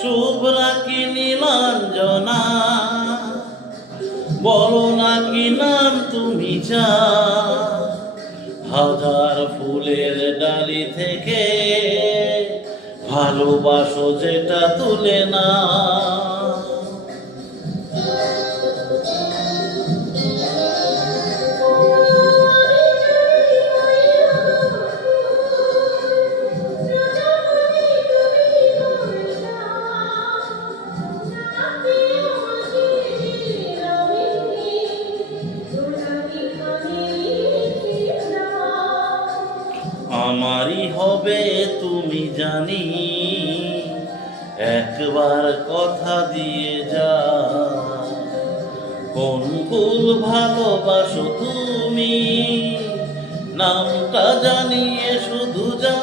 শুভ্রা কি নীলাঞ্জনা, বলো নাকি নাম তুমি চা। হাজার ফুলের ডালি থেকে ভালোবাসো যেটা তুলে না। আমারই হবে তুমি জানি, একবার কথা দিয়ে যা। কোন ফুল ভালোবাসো তুমি, নামটা জানিয়ে শুধু যা।